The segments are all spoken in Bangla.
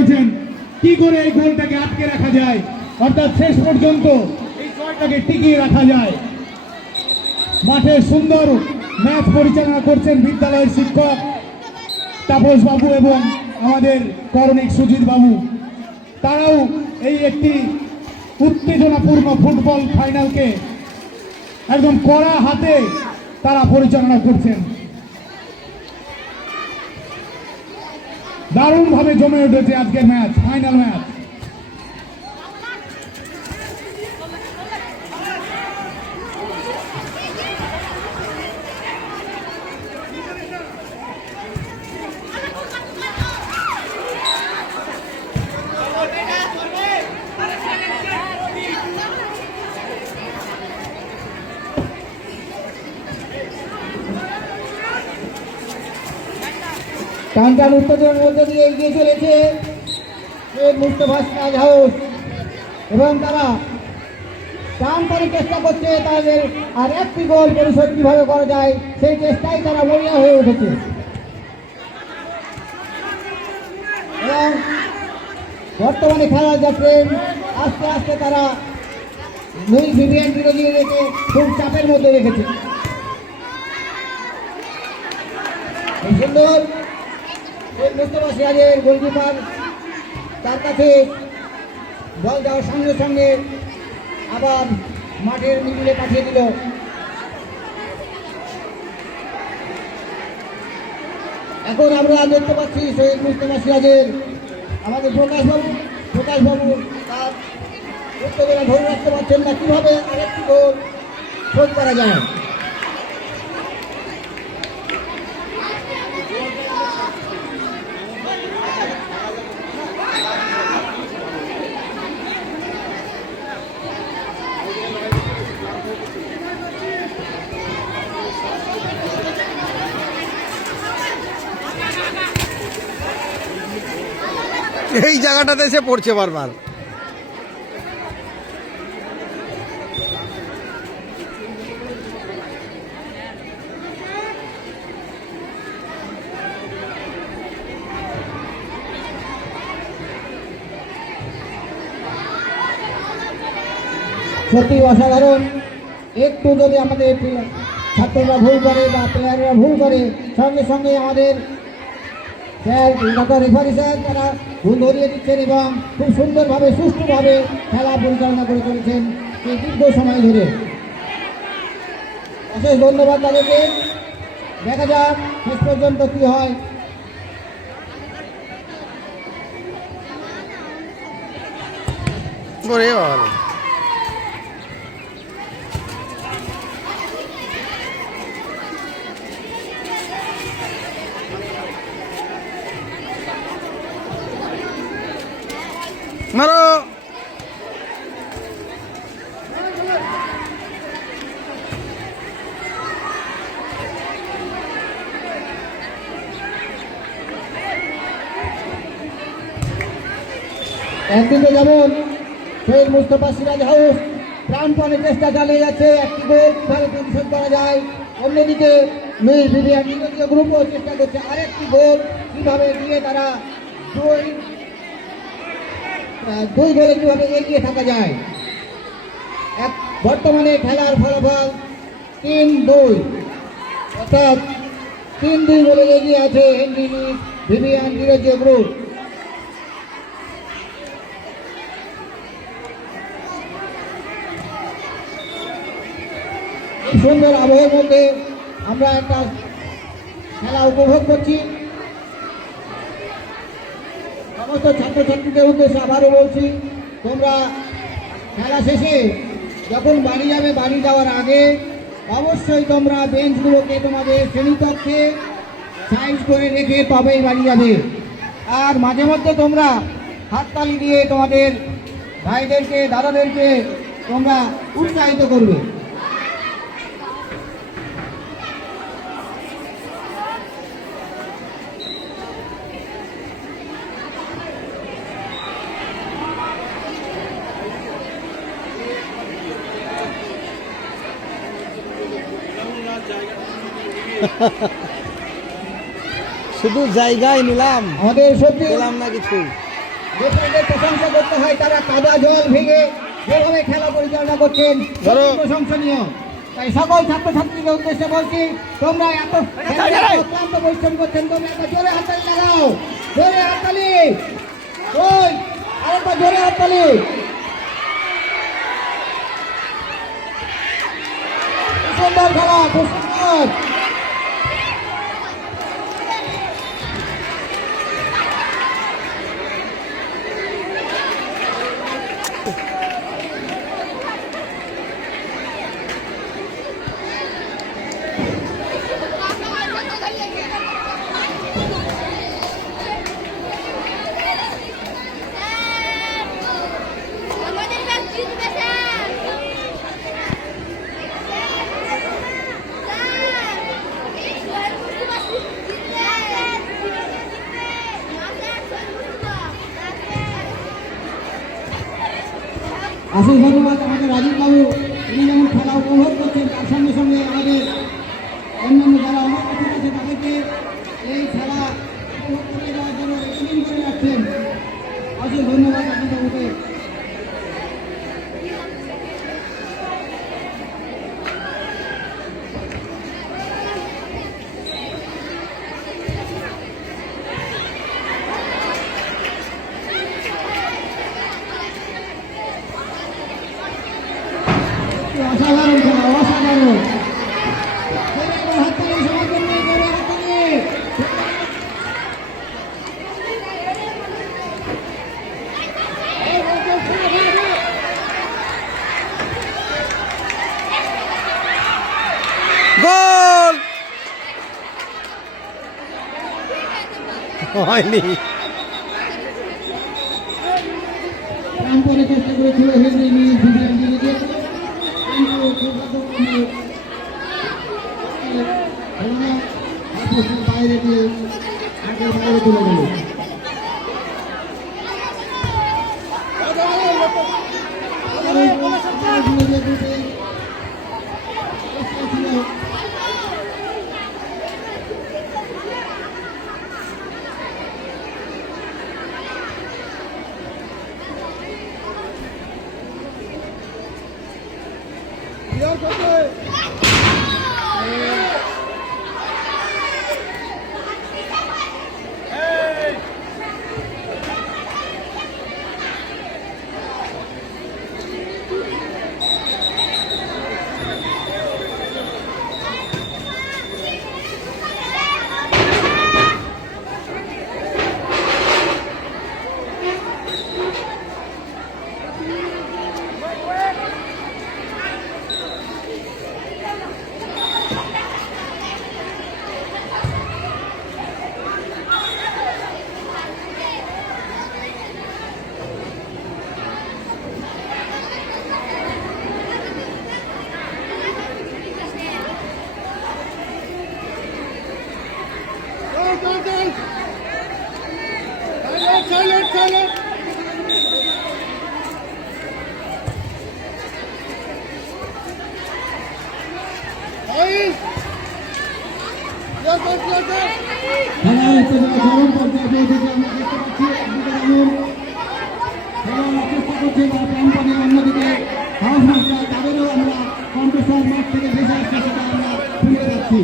করেছেন কি করে এই গোলটাকে আটকে রাখা যায়, অর্থাৎ শেষ পর্যন্ত এই জয়টাকে টিকিয়ে রাখা যায়। মাঠে সুন্দর ম্যাচ পরিচালনা করছেন বিদ্যালয়ের শিক্ষক তাপস বাবু এবং আমাদের করণিক সুজিত বাবু। তারাও এই একটি উত্তেজনাপূর্ণ ফুটবল ফাইনালকে একদম কড়া হাতে তারা পরিচালনা করছেন। দারুণভাবে জমে উঠেছে আজকের ম্যাচ, ফাইনাল ম্যাচ। টান উত্তেজনার মধ্যে দিয়ে এগিয়ে চলেছে মুস্তফা সিরাজ হাউস এবং তারা প্রাণপণে চেষ্টা করছে তাদের আর একটি গোল পরিশোধ কিভাবে করা যায় সেই চেষ্টায় তারা মরিয়া হয়ে উঠেছে এবং বর্তমানে খেলা যাচ্ছে আস্তে আস্তে তারা দুই ভিভিয়ান বিরোধী রেখে খুব চাপের মধ্যে রেখেছে। সুন্দর মুস্তফা সিরাজের গোলকিপার তার কাছে বল যাওয়ার সঙ্গে সঙ্গে আবার মাঠের মিডিলে পাঠিয়ে দিল। এখন আমরা দেখতে পাচ্ছি শহীদ মুস্তফা সিরাজের আমাদের প্রকাশবাবু তার উত্তেজনা ধরে রাখতে পারছেন না, কিভাবে আরেকটি গোল শোধ করা যায়। এই জায়গাটাতে এসে পড়ছে বারবার। সত্যি অসাধারণ। একটু যদি আমাদের ছাত্ররা ভুল করে বা প্লেয়াররা ভুল করে সঙ্গে সঙ্গে আমাদের স্যার রেফারি স্যার তারা ভুল ধরিয়ে দিচ্ছেন এবং খুব সুন্দরভাবে সুষ্ঠুভাবে খেলা পরিচালনা করে চলেছেন এই দীর্ঘ সময় ধরে। অশেষ ধন্যবাদ তাদেরকে। দেখা যাক শেষ পর্যন্ত কি হয়। মারো একদিকে যেমন শহীদ মুস্তফা সিরাজ হাউস প্রাণপণে চেষ্টা চালিয়ে যাচ্ছে একটি গোল কিভাবে পরিশোধ করা যায়, অন্যদিকে লুইস ভিভিয়ান গ্রুপও চেষ্টা করছে আরেকটি গোল কিভাবে দিয়ে তারা দুই গোলে কিভাবে এগিয়ে থাকা যায়। বর্তমানে খেলার ফলাফল 3-2, অর্থাৎ 3-2 গোলে এগিয়ে আছে হেনরি লুইস ভিভিয়ান গ্রুপ। সুন্দর আবহের মধ্যে আমরা একটা খেলা উপভোগ করছি। সমস্ত ছাত্রছাত্রীদের উদ্দেশ্যে আবারও বলছি, তোমরা খেলা শেষে যখন বাড়ি যাবে, বাড়ি যাওয়ার আগে অবশ্যই তোমরা বেঞ্চগুলোকে তোমাদের শ্রেণীকক্ষে সাইজ করে রেখে তবেই বাড়ি যাবে। আর মাঝে মধ্যে তোমরা হাততালি দিয়ে তোমাদের ভাইদেরকে দাদাদেরকে তোমরা উৎসাহিত করবে। শুধু জায়গায় নিলাম, আমাদের সত্যি পেলাম না কিছু। রেফারিদের প্রশংসা করতে হয়, তারা কাদা জল ভেঙে যেভাবে খেলা পরিচালনা করছেন সত্যি প্রশংসনীয়। তাই সকল ছাত্রছাত্রীদের উদ্দেশ্যে বলছি, তোমরা এত অক্লান্ত পরিশ্রম করছেন, তোমরা একটা জোরে হাততালি লাগাও, জোরে হাততালি, ওই আরেকবার জোরে হাততালি। সুন্দর খেলা, খুব সুন্দর। আমাদের ম্যাচ জিতবে স্যার। অশেষ ধন্যবাদ আমাদের রাজীব বাবু, তিনি যেমন খেলা উপভোগ করছেন তার সঙ্গে সঙ্গে আমাদের অন্যান্য যারা অনুপস্থিত আছে তাদেরকে এই খেলা উপভোগ করে দেওয়ার জন্য রেকর্ডিং করে রাখছেন। অশেষ ধন্যবাদ রাজীব বাবুকে। অসাধারণ খেলা, অসাধারণ। হাততালি সবার জন্য, জোরে হাততালি। গোল হয়নি। প্রাণপণে চেষ্টা করেছিল হেনরি নিয়ে ভিডিও দিয়ে দিতে, কিন্তু দুর্ভাগ্যক্রমে খেলা আপোষের বাইরে দিয়ে আগের বাইরে চলে গেল। খেলার উত্তেজনা চরম পর্যায়ে পৌঁছেছে, আমরা দেখতে পাচ্ছি একদিকে যেমন খেলার চেষ্টা করছে বা প্রাণপণে, অন্যদিকে হাউস মাস্টার তাদেরও আমরা কণ্ঠস্বর মাঠ থেকে ভেসে আসছে, সেটা আমরা শুনতে পাচ্ছি।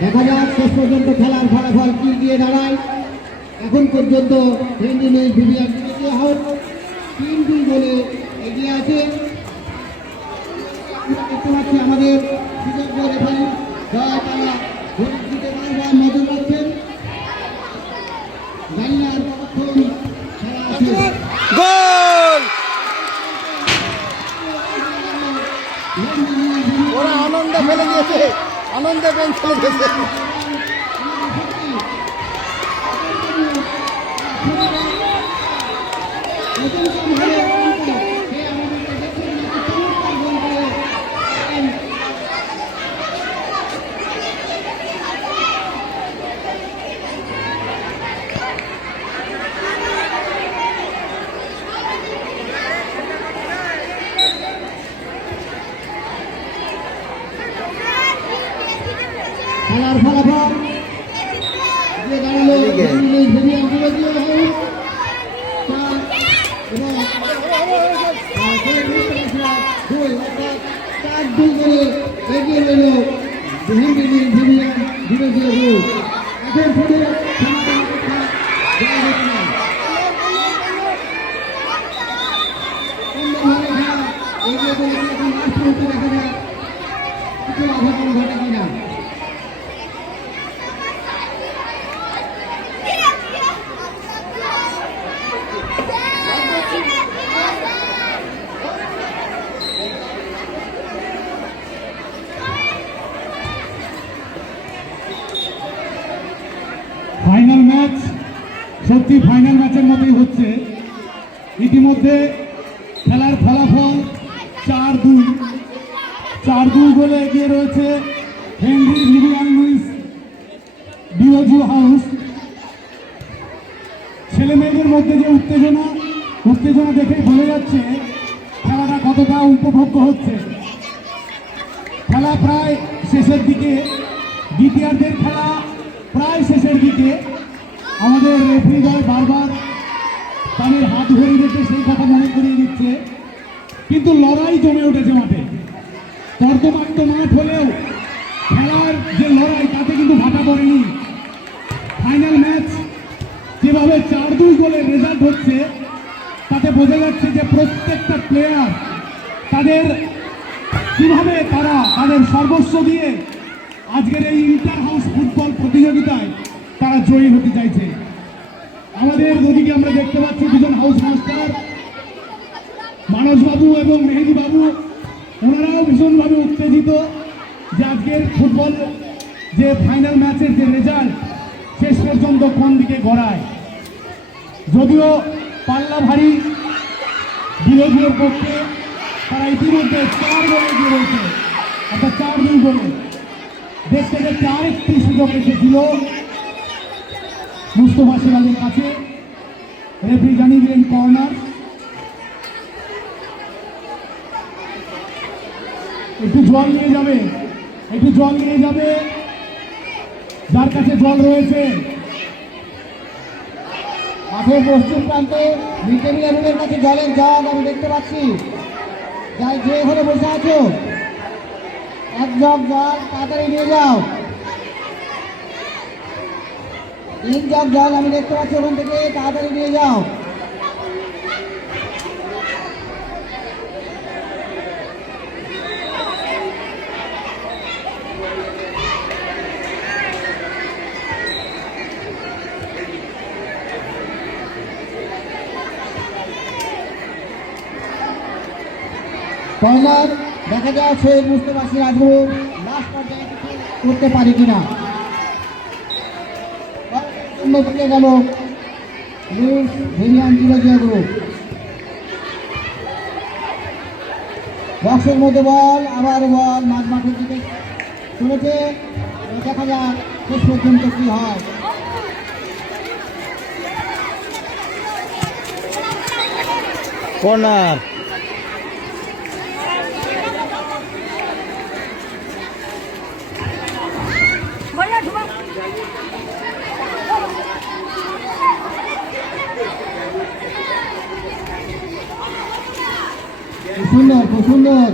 দেখা যাক শেষ পর্যন্ত খেলার ফলাফল কি দিয়ে দাঁড়ায়। এখন পর্যন্ত হেনরি লুইস ভিভিয়ান হাউস 3-2 গোলে এগিয়ে আছে। আমরা দেখতে পাচ্ছি আমাদের সুযোগ্য রেফারি জয় তারা ঘড়ির দিকে বারবার নজর রাখছেন। জানি না আর কতক্ষণ খেলা আছে। গোল! ওরা আনন্দে ফেলে দিয়েছে, আনন্দে বেঞ্চ ফেলে দিয়েছে। খেলার ফলাফল যে দাঁড়ালো ভেরিয়ান বিরোধী হাউস 4-2 করে এগিয়ে রইল ভেরিয়ান বিরোধী হাউস। এখন শুধু এগিয়ে চলেছে, এখন লাস্ট মুহূর্তে দেখা যাক কিছু অঘটন ঘটে কিনা। ফাইনাল ম্যাচ সত্যি ফাইনাল ম্যাচের মতোই হচ্ছে। ইতিমধ্যে খেলার ফলাফল 4-2 গোলে এগিয়ে রয়েছে Henry Vivian Lewis DOG house. ছেলে মেয়েদের মধ্যে যে উত্তেজনা দেখে বোঝা যাচ্ছে খেলাটা কতটা উপভোগ্য হচ্ছে। খেলা প্রায় শেষের দিকে, দ্বিতীয়ার্ধের খেলা প্রায় শেষের দিকে। আমাদের রেফারি দল বারবার তাদের হাত ধরে রেখে সেই কথা মনে করিয়ে দিচ্ছে, কিন্তু লড়াই জমে উঠেছে মাঠে। কর্দমাক্ত মাঠ হলেও খেলার যে লড়াই তাতে কিন্তু ভাটা পড়েনি। ফাইনাল ম্যাচ যেভাবে 4-2 গোলের রেজাল্ট হচ্ছে তাতে বোঝা যাচ্ছে যে প্রত্যেকটা প্লেয়ার কিভাবে তাদের সর্বস্ব দিয়ে আজকের এই ইন্টার হাউস ফুটবল প্রতিযোগিতায় তারা জয়ী হতে চাইছে। আমাদের ওদিকে আমরা দেখতে পাচ্ছি দুজন হাউস মাস্টার মানসবাবু এবং মেহেদি বাবু, ওনারাও ভীষণভাবে উত্তেজিত যে আজকের ফুটবল যে ফাইনাল ম্যাচের যে রেজাল্ট শেষ পর্যন্ত কোন দিকে গড়ায়। যদিও পাল্লা ভারী বিরোধীদের পক্ষে, তারা ইতিমধ্যে 4 গোলে এগিয়ে রয়েছে, অর্থাৎ 4-2 গোলে। দেখতে দেখতে আরেকটি সুযোগ এসেছিল মুস্তফা সিরাজের কাছে, রেফারি জানিয়ে দিলেন কর্নার। একটু জল নিয়ে যাবে, যার কাছে জল রয়েছে। মাঠের পশ্চিম প্রান্তে মিড ডে মিল রুমের কাছে জলের জগ আমি দেখতে পাচ্ছি। যাই যে এখানে বসে আছো, 1 জগ জল তাড়াতাড়ি নিয়ে যাও। 3 জগ জল আমি দেখতে পাচ্ছি, ওখান থেকে তাড়াতাড়ি নিয়ে যাও। কর্নার দেখা যাচ্ছে মুস্তফা সিরাজগুলো লাস্ট পর্যায়ে কিছু করতে পারে কিনা। থেকে গেল লুইস ভিভিয়ান ডিওজি গ্রুপ। বক্সের মধ্যে বল, আবার বল মাঠের দিকে চলেছে। দেখা যাক শেষ পর্যন্ত কি হয়। কর্নার সুন্দর, খুব সুন্দর।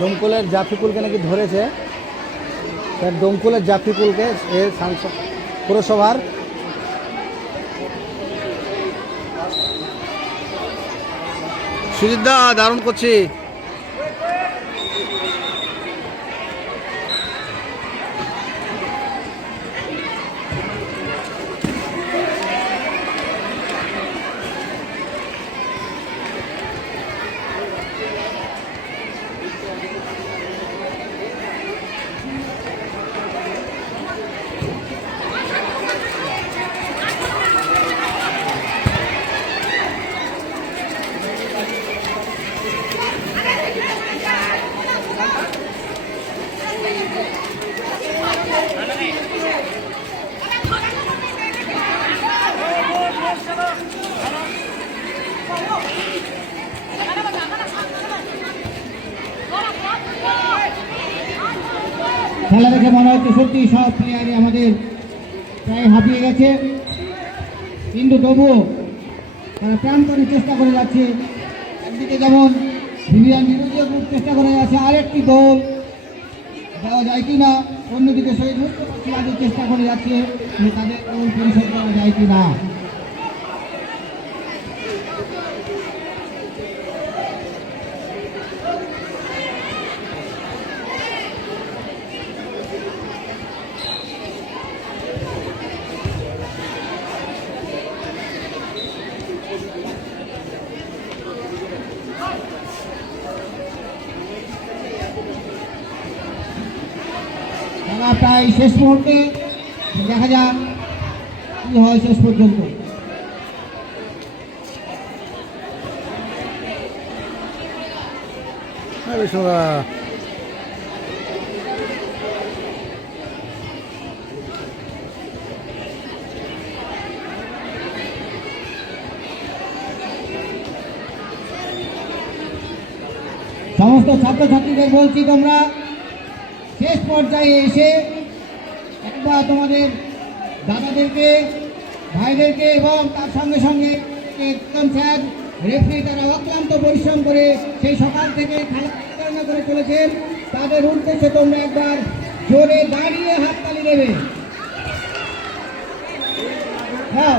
দমকলের জাফিকুলকে নাকি ধরেছে, স্যার দমকলের জাফিকুলকে সাংসদ পুরসভার সুজিত দা দারুণ করছি। খেলা দেখে মনে হচ্ছে সত্যি সব প্লেয়ারই আমাদের প্রায় হাঁপিয়ে গেছে, কিন্তু তবুও তারা প্রাণ করে চেষ্টা করে যাচ্ছে। একদিকে যেমন ভিভিয়ান বিরোধী গ্রুপ চেষ্টা করে যাচ্ছে আরেকটি গোল দেওয়া যায় কি না, অন্যদিকে শহীদ মুস্তফা চেষ্টা করে যাচ্ছে যে তাদের গোল পরিশোধ করা যায় কি না। খেলা প্রায় শেষ মুহূর্তে, দেখা যাক কি হয় শেষ পর্যন্ত। বিষ্ণুদা সমস্ত ছাত্রছাত্রীদের বলছি, তোমরা শেষ পর্যায়ে এসে একবার তোমাদের দাদাদেরকে, ভাইদেরকে এবং তার সঙ্গে সঙ্গে স্যার রেফারি তারা অক্লান্ত পরিশ্রম করে সেই সকাল থেকে খেলা পরিচালনা করে চলেছেন, তাদের উদ্দেশ্যে তোমরা একবার জোরে দাঁড়িয়ে হাততালি দেবে। হ্যাঁ।